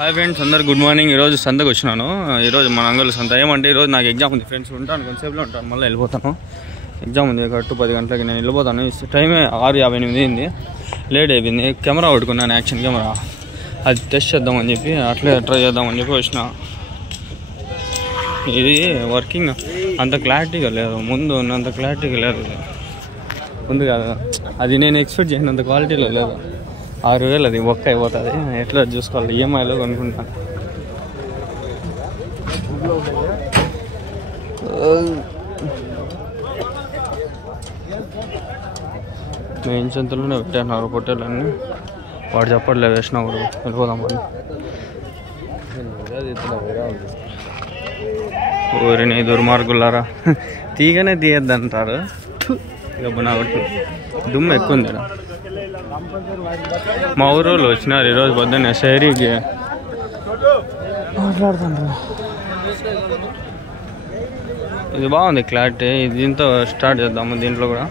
Hi friends, అందరు good morning. ఈరోజు సంతకు వచ్చినాను. ఈరోజు మన అంగళ్ళు సంత. ఏమంటే ఈరోజు నాకు ఎగ్జామ్ ఉంది ఫ్రెండ్స్. ఉంటాను, కొంతసేపులో ఉంటాను, మళ్ళీ వెళ్ళిపోతాను. ఎగ్జామ్ ఉంది కరెక్ట్ 10 గంటలకి నేను వెళ్ళిపోతాను. టైమే 6:58 అయింది, లేట్ అయిపోయింది. కెమెరా పట్టుకున్నాను, యాక్షన్ కెమెరా. అది టెస్ట్ చేద్దామని చెప్పి అట్లే ట్రై చేద్దామని చెప్పి వచ్చిన. ఇది వర్కింగ్ అంత క్లారిటీగా లేదు, ముందు ఉన్నంత క్లారిటీగా లేదు. ముందు కాదు, అది నేను ఎక్స్పెక్ట్ చేసినంత క్వాలిటీలో లేదు. 6,000 అది ఒక్క అయిపోతుంది. ఎట్లా చూసుకోవాలి, ఈఎంఐలో కొనుక్కుంటాను. మెయిన్ చెంతలోనే పెట్టాను పొట్టేలన్నీ. వాడు చెప్పట్లేదు, వేసినా కూడా వెళ్ళిపోదాం. ఊరిని దుర్మార్గులారా, తీగనే తీయద్దంటారు. నాకు దుమ్ము ఎక్కువ ఉంది. మా ఊరోళ్ళు వచ్చినారు ఈరోజు పొద్దున్నే షైరీకి మాట్లాడుతుంటారు. ఇది బాగుంది క్లారిటీ. దీంతో స్టార్ట్ చేద్దాము. దీంట్లో కూడా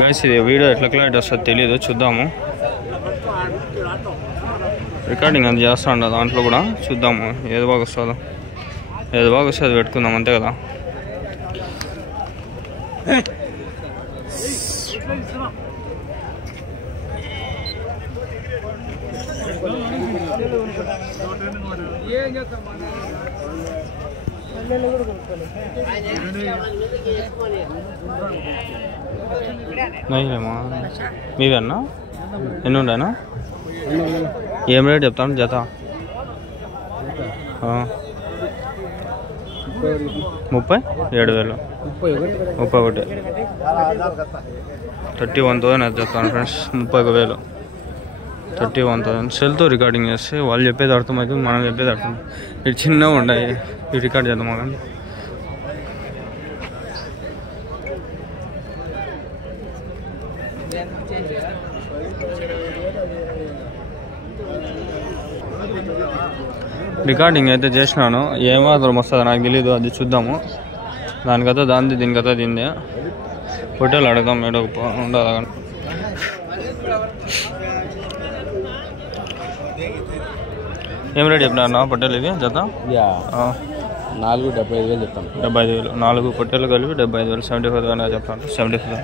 గైస్ ఇది వీడియో ఎట్లా క్లారిటీ వస్తుందో తెలియదు, చూద్దాము. రికార్డింగ్ అది చేస్తా ఉండ, దాంట్లో కూడా చూద్దాము ఏది బాగా వస్తుందో. ఏది బాగా వస్తుంది అది పెట్టుకుందాం, అంతే కదా. మీవేనా? ఎన్ని ఉండేనా? ఏం రేట్ చెప్తాను జత? 37,000. 31,000 31,000 చెప్తాను ఫ్రెండ్స్. 31,000 31,000. సెల్తో రికార్డింగ్ చేస్తే వాళ్ళు చెప్పేది అర్థమవుతుంది, మనం చెప్పేది అర్థం. ఇటు చిన్నగా ఉన్నాయి, ఇవి రికార్డ్ చేద్దామా కానీ. రికార్డింగ్ అయితే చేసినాను, ఏమాత్రం వస్తుందో నాకు తెలీదు, అది చూద్దాము. దానికైతే దాంది, దీనికైతే దీందే. హోటల్ అడగదాం, ఏడో ఉండదు. ఏం రేట్ చెప్పినారు పొట్టేలు ఇవి జత? 4,75,000 చెప్తాను. 75,000. 4 పొట్టేలు కలిపి 75,000. 75,000 చెప్తాను. 75,000.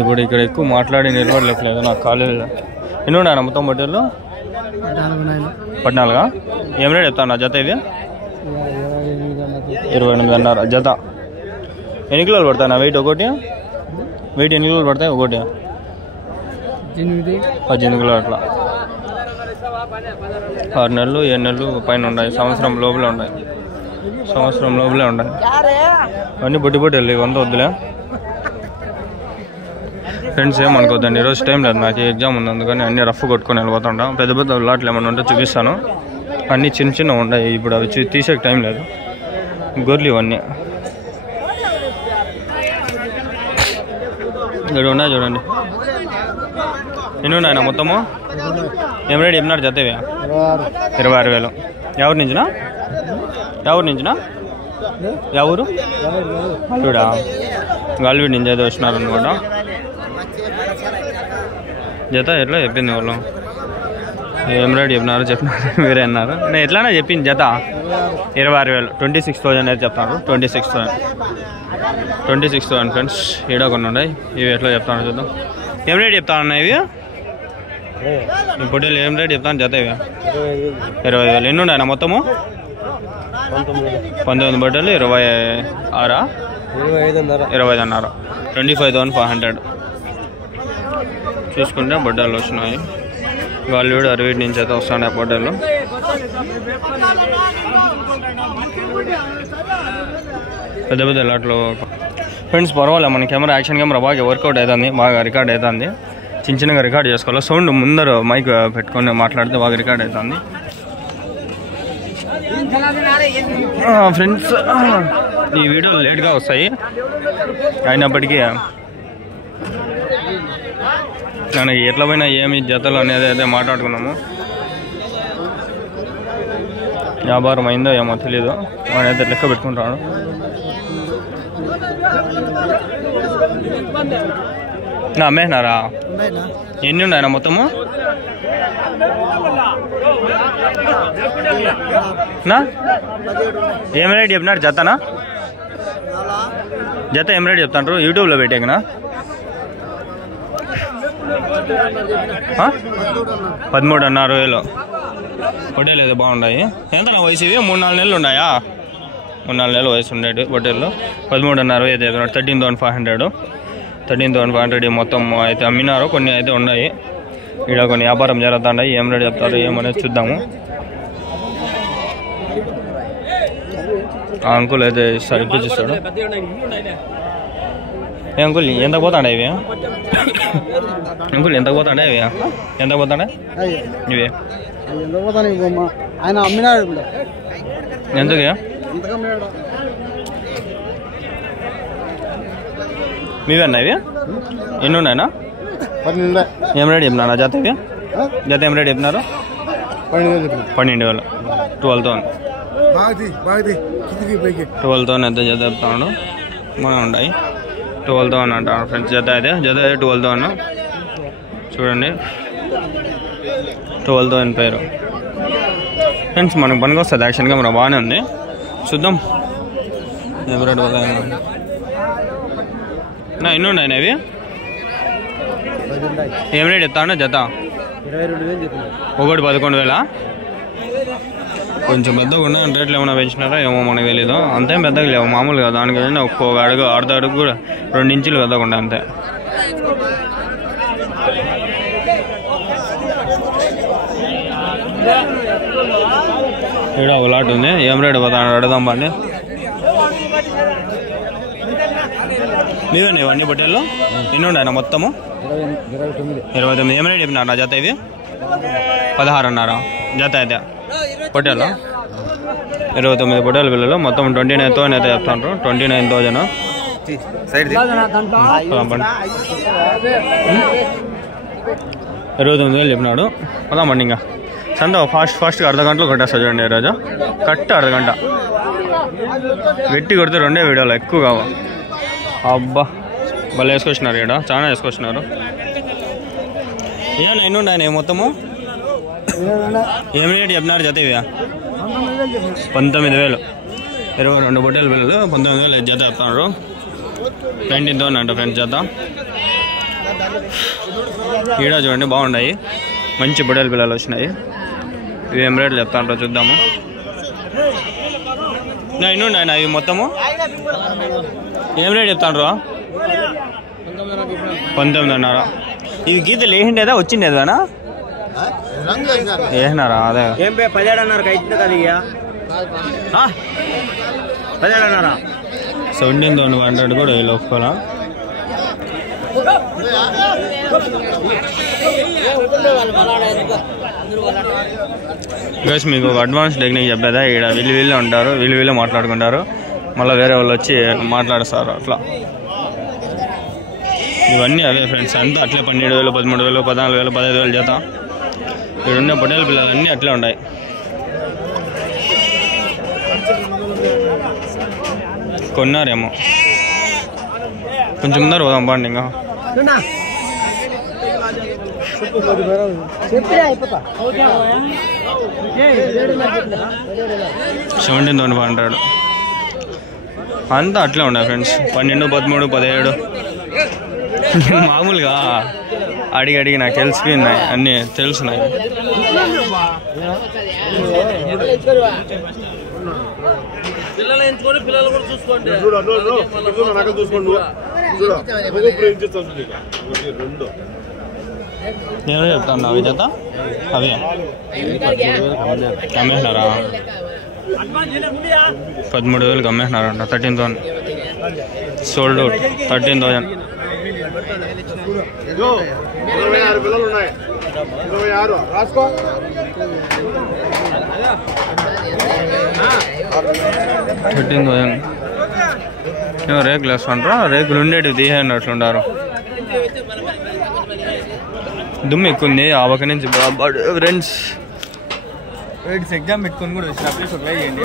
ఇప్పుడు ఇక్కడ ఎక్కువ మాట్లాడి నిలబడలేదు నాకు కాలేజీలో. ఎన్ని ఉన్నాయన్న మొత్తం పొట్టేలు? 14. ఏం రేట్ చెప్తాను జత ఇది? 28,500 జత. ఎన్ని కిలోలు పడతాయి నా వెయిట్? ఒకటి వెయిట్ ఎన్ని కిలోలు పడతాయి? ఒకటి 18 కిలోలు అట్లా. 6 నెలలు 7 నెలలు పైన ఉన్నాయి, సంవత్సరం లోపలే ఉన్నాయి. అన్నీ బొట్టి వెళ్ళి ఇవంతా వద్దులే ఫ్రెండ్స్. ఏమనుకోద్దండి, ఈరోజు టైం లేదు నాకు, ఎగ్జామ్ ఉంది, అందుకని అన్నీ రఫ్ కొట్టుకొని వెళ్ళిపోతుంటా. పెద్ద పెద్ద లాట్లు ఏమైనా ఉంటే చూపిస్తాను. అన్నీ చిన్న చిన్న ఉన్నాయి, ఇప్పుడు అవి తీసే టైం లేదు. గొర్రెలు ఇవన్నీ ఇక్కడ ఉన్నాయి చూడండి. ఎన్ని ఉన్నాయన్న మొత్తము? ఏం రేట్ చెప్పినారు జతవి? 26,000. ఎవరి నుంచినా? ఎవరు చూడా గాలివీడి నుంచి అయితే వచ్చినారు అనుకోండి. జత ఎట్లా చెప్పింది వాళ్ళు? ఏం రేట్ చెప్పినారు వేరే అన్నారు. నేను ఎట్లానే చెప్పింది జత 26,000. 26,000 అయితే చెప్తాను. 26,000 ఫ్రెండ్స్. ఈడ కొన్ని ఉన్నాయి, ఇవి ఎట్లా చెప్తాను చూద్దాం. ఏం రేట్ చెప్తానన్నా ఇవి? ఈ పొట్టేలు ఏం రేట్ చెప్తాను జత ఇవి? 25,000. ఎన్ని ఉన్నాయన్న మొత్తము? 19 పొట్టేలు. 26 25,500. 25,500 చూసుకుంటే బొడ్డలు వచ్చినాయి. గాలివీడు అరవీడి నుంచి అయితే వస్తున్నాయి బొడ్డలు. పెద్ద పెద్ద లాట్లో ఫ్రెండ్స్. పర్వాలేదు, మన కెమెరా యాక్షన్ కెమెరా బాగా వర్కౌట్ అవుతుంది, బాగా రికార్డ్ అవుతుంది. చిన్నగా రికార్డ్ చేసుకోవాలి. సౌండ్ ముందర మైక్ పెట్టుకొని మాట్లాడితే బాగా రికార్డ్ అవుతుంది ఫ్రెండ్స్. ఈ వీడియోలు లేట్గా వస్తాయి, అయినప్పటికీ మనకి ఎట్లా పోయినా ఏమి జతలు అనేది అయితే మాట్లాడుకున్నాము. వ్యాపారం అయిందో ఏమో తెలీదు, వాడైతే లెక్క పెట్టుకుంటాడు. నా అమ్మేసినారా? ఎన్ని ఉన్నాయన్నా మొత్తము? నా ఏం రేట్ చెప్పినారు జతనా? జత ఏం రేట్ చెప్తాంటారు యూట్యూబ్లో పెట్టాకనా? 13,500 పొట్టేలు అయితే బాగున్నాయి. ఎంత నా వయసు ఇవి? 3-4 నెలలు ఉన్నాయా? 3-4 నెలల వయసు ఉండేవి పొట్టేళ్ళు. 13,500 అయితే 13,500. 13,500 మొత్తం అయితే అమ్మినారు. కొన్ని అయితే ఉన్నాయి. ఇక్కడ కొన్ని వ్యాపారం జరుగుతున్నాయి. ఏం రేట్ చెప్తారు ఏమనేది చూద్దాము. ఆ అంకుల్ అయితే ఇస్తారు, ఇప్పించిస్తాడు. ఏ అంకుల్ ఎంత పోతాడా ఇవి? అంకుల్ ఎంత పోతాడా ఇవి? ఎంత పోతాడా ఇవి? ఆయన అమ్మినాడు. ఎందుకు? మీవేనా ఇవి? ఎన్ని ఉన్నాయనా? ఏం రేట్ చెప్పినారా జత ఇవి? జత ఏం రేట్ చెప్పినారు? 12,000. 12,000 ఎంత జత చెప్తాను. మనం ఉన్నాయి 12,000 అంటారు ఫ్రెండ్స్. జత అయితే 12,000 చూడండి. 12,000 పేరు ఫ్రెండ్స్. మనకు పనికి వస్తుంది. యాక్షన్ కెమెరా బాగానే ఉంది. చూద్దాం ఏం రేట్ పోతాయి. ఎన్ని ఉన్నాయి అవి? ఏం రేట్ చెప్తాను జత? 11,000. కొంచెం పెద్దగా ఉన్నాయి. రేట్లు ఏమైనా పెంచినారా ఏమో మనకు తెలీదు. అంతేం పెద్దగా లేవు, మామూలుగా దానికి ఒక్కొక్క అడుగు అర్ధ అడుగు కూడా 2 ఇంచులు పెద్దగా ఉంటాయి అంతే. ఇక్కడ ఒక లాట్ ఉంది. ఏం రేట్ పోతాను అడుగుదాం పండి. మీవేనా ఇవన్నీ పొట్టేళ్ళు? ఎన్ని ఉన్నాయన్నా మొత్తము? 29. ఏం రేట్ చెప్పినారా జత ఇవి? 16 అన్నారా జత అయితే పొట్టేళ్ళు? 29 పొట్టేళ్ళ పిల్లలు. మొత్తం 29,000 అయితే చెప్తాను. 29,000. 29,000 చెప్పినాడు. పదామండి ఇంకా సంత ఫాస్ట్గా అర్ధ గంటలో కొట్టేస్తా చూడండి. ఈరోజు కరెక్ట్ అర్ధ గంట గట్టి కొడితే 2 వీడియోలు ఎక్కువ కావా. అబ్బా భలే వేసుకొచ్చినారు. ఇక్కడ చాలా వేసుకొచ్చినారు. ఏమన్నా ఎన్ని ఉన్నాయి మొత్తము? ఏం రేట్ చెప్పినారు జత ఇవి? 19,000. 22 పొట్టేల పిల్లలు 19,000 జత చెప్తున్నారు. 19,000 అంట ఫ్రెండ్స్ జత. ఈడ చూడండి బాగున్నాయి, మంచి పొట్టేల పిల్లలు వచ్చినాయి. ఇవి ఏం రేట్లు చెప్తాంటారో చూద్దాము. ఎన్ని ఉన్నాయి ఇవి మొత్తము? ఏం రేట్ చెప్తాండ్రు? 19,500. ఇవి గీతలు వేసిండేదా వచ్చిండేదానా? వేసినారా? అదే 17 అన్నారు. 17,500 కూడా వీళ్ళు ఒప్పుకోవాలా? గైస్ మీకు ఒక అడ్వాన్స్ టెక్నిక్ చెప్పేదా? ఇక్కడ వీళ్ళు ఉంటారు, వీళ్ళు మాట్లాడుకుంటారు, మళ్ళీ వేరే వాళ్ళు వచ్చి మాట్లాడతారు. అట్లా ఇవన్నీ అవే ఫ్రెండ్స్. అంతా అట్లే 12,000, 13,000, 14,000, 15,000 జత. ఇక్కడ ఉన్న పొట్టేల పిల్లలు అన్నీ అట్లే ఉన్నాయి. కొన్నారేమో. కొంచెం ముందర పోదాం పండి. ఇంకా 17,500 అంతా అట్లే ఉన్నాయి ఫ్రెండ్స్. 12, 13, 17 మామూలుగా అడిగి నాకు తెలిసిపోయినాయి, అన్నీ తెలుసున్నాయి. నేను చెప్తాను అవి జత. అవి అమ్మేసినారా? 13,000 అమ్మేసినారంట. 13,000 సోల్డ్ అవుట్. 13,000. 13,000 రేకులు వేస్తాంటారా? రేకులు ఉండేటివి తీసేసినట్లుంటారు. దుమ్ము ఎక్కువ ఉంది ఆ పక్క నుంచి ఫ్రెండ్స్. ఎగ్జామ్ పెట్టుకొని కూడా వచ్చిన ప్లీజ్ ట్రై చేయండి.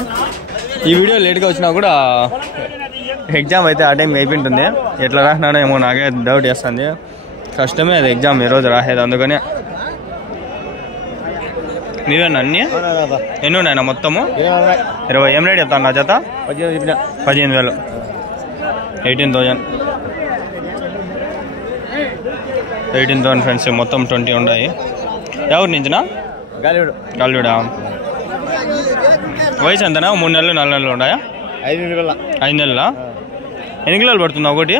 ఈ వీడియో లేట్గా వచ్చినా కూడా ఎగ్జామ్ అయితే ఆ టైం అయిపోయింటుంది. ఎట్లా రాసినాడో ఏమో నాకే డౌట్ చేస్తుంది. కష్టమే అది ఎగ్జామ్ ఈరోజు రాసేది. అందుకనే నీవేనా అన్నీ ఎన్ని ఉన్నాయన్నా మొత్తము 20. ఏం రేట్ చెప్తాను నా జత? 15,000. 18,000 ఫ్రెండ్స్. మొత్తం 20 ఉన్నాయి. ఎవరి నుంచినా? గాలివీడా. వయసు ఎంతనా? 3 నెలలు 4 నెలలు ఉన్నాయా? 5 నెలలా? ఎన్ని కిలోలు పడుతుందా ఒకటి?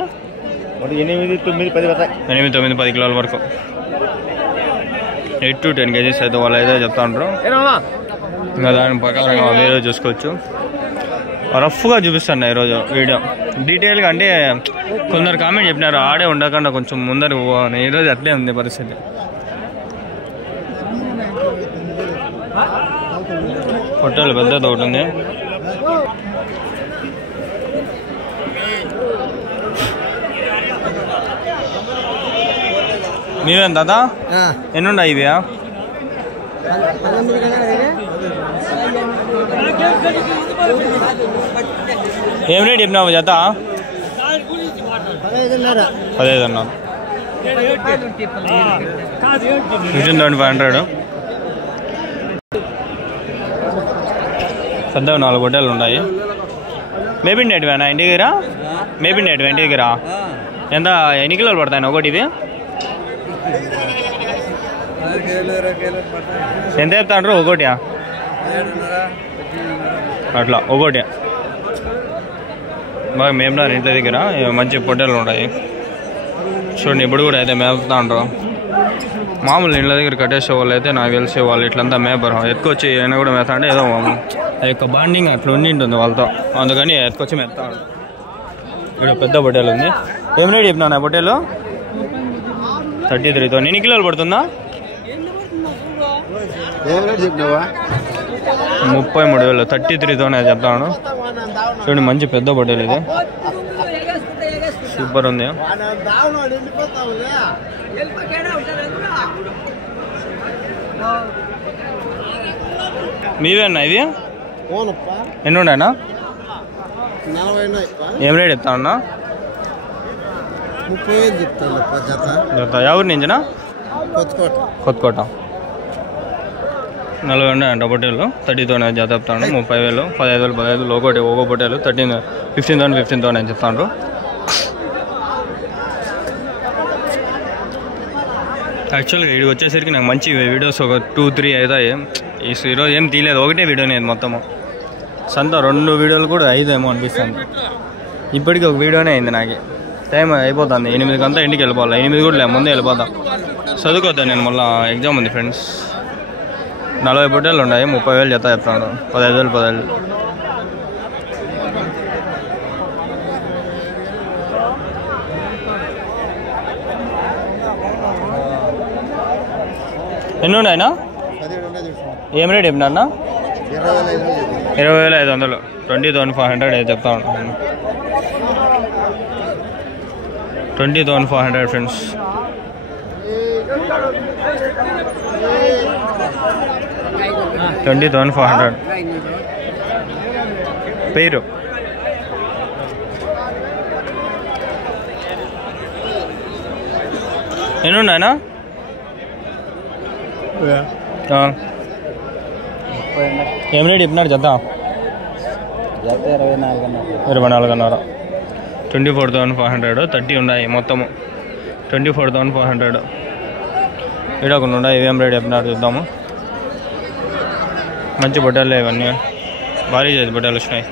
8, 9, 10 పడతాయి. 8, 9, 10 కిలోల వరకు. 8 to 10 kgs అయితే వాళ్ళు అయితే చెప్తా ఉంటారు. ఇంకా దాని ప్రకారంగా వేరే చూసుకోవచ్చు. రఫ్గా చూపిస్తాను ఈరోజు వీడియో డీటెయిల్గా. అంటే కొందరు కామెంట్ చెప్పినారు ఆడే ఉండకుండా కొంచెం ముందరకు పోవాలి. ఈరోజు అట్లే ఉంది పరిస్థితి. పొట్టేలు పెద్దది ఒకటి ఉంది. మీవేం తాత? ఎన్ని ఉన్నాయి ఇవి? ఏం రేట్ చెప్పినావు జత? 15,500. 15,500. పెద్దవి 4 పొట్టేలు ఉన్నాయి. మేపిండేటివేనా ఇంటి దగ్గర? మేపిండేటివా ఇంటి దగ్గర? ఎంత ఎన్ని కిలోలు పడతాయి ఒకటి ఇది? ఎంత చెప్తాండ్రు ఒకటి? అట్లా ఒకటి బాగా మేపున్నారు ఇంటి దగ్గర. మంచి పొట్టేలు ఉన్నాయి చూడండి. ఇప్పుడు కూడా అయితే మేపుతా ఉంటారు. మామూలు ఇంట్లో దగ్గర కట్టేసే వాళ్ళు అయితే నాకు తెలిసే వాళ్ళు ఇట్లంతా మేపరు. ఎత్తుకొచ్చి అయినా కూడా మేతా అంటే ఏదో ఆ యొక్క బాండింగ్ అట్లా ఉండి ఉంటుంది వాళ్ళతో. అందుకని ఎత్తుకొచ్చి మేపుతా ఉంటారు. ఇక్కడ పెద్ద పొట్టేలు ఉంది. ఏం రేట్ చెప్పినా నా పొట్టేలు? 33తో. ఎన్ని కిలోలు పడుతుందా? 33,000. 33తోనే చెప్తాను. చూడండి మంచి పెద్ద పొట్టేలు ఇది. సూపర్ ఉంది. మీవేనా ఇది? ఎన్ని ఉన్నాయన్నా? 40. ఏం రేట్ చెప్తా ఉన్నా? 30,000 చెప్తాను జత. ఎవరి నుంచినా? కొత్తకోట. 40 ఉన్నాయంట పొట్టేలు. 30తోనే జత చెప్తాను. 30,000. 15,000 ఒకటి ఒక్కో పొట్టేలు. 15,000 చెప్తాను. యాక్చువల్గా ఇది వచ్చేసరికి నాకు మంచి వీడియోస్ ఒక 2-3 అవుతాయి. ఈరోజు ఏం తీయలేదు. ఒకటే వీడియో నేను మొత్తము. సంత 2 వీడియోలు కూడా 5 ఏమో అనిపిస్తుంది. ఇప్పటికీ ఒక వీడియోనే అయింది నాకు. టైం అయిపోతుంది. 8 ఇంటికి వెళ్ళిపోవాలి. 8 కూడా లేదు, ముందే వెళ్ళిపోతాం. చదువుకోద్దాను నేను. మళ్ళీ ఎగ్జామ్ ఉంది ఫ్రెండ్స్. 40 పొట్టేలు ఉన్నాయి. 30,000 జత చెప్తాను. 15,000. ఎన్ని ఉన్నాయన్నా? ఏం రేట్ చెప్పినా? 20,500. 20,500 చెప్తా ఉంటాను. 20,500 ఫ్రెండ్స్. $20,500 పేరు. ఎన్ని ఉన్నాయన్నా? ఏం రేట్ చెప్పినారు జత? 24,500. 24,500. 30 ఉన్నాయి మొత్తము. 24,500. ఇక్కడ కొన్ని ఉన్నాయి. ఇవేం రేట్ చెప్పినారు చూద్దాము. మంచి పొట్టేలు ఇవన్నీ. భారీ చేసి పొట్టేలు వచ్చినాయి.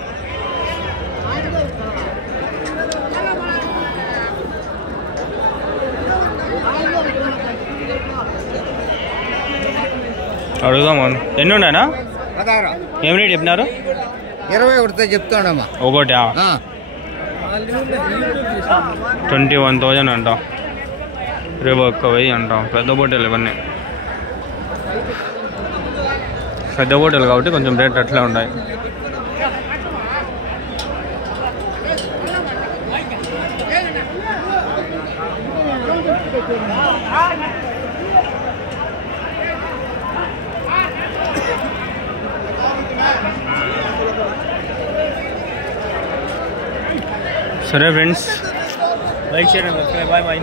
అడుగుదాం. ఎన్ని ఉన్నాయన్నా? ఏం రేట్ చెప్పినారు? 21 చెప్తాడమ్మా. ఒకటా? 21,000 అంట. రేపు 1,000 అంట. పెద్ద పొట్టేలు ఇవన్నీ. పెద్ద పొట్టేలు కాబట్టి కొంచెం రేట్ అట్లే ఉంటాయి. సరే ఫ్రెండ్స్, లైక్ చేయండి, బాయ్ బాయ్.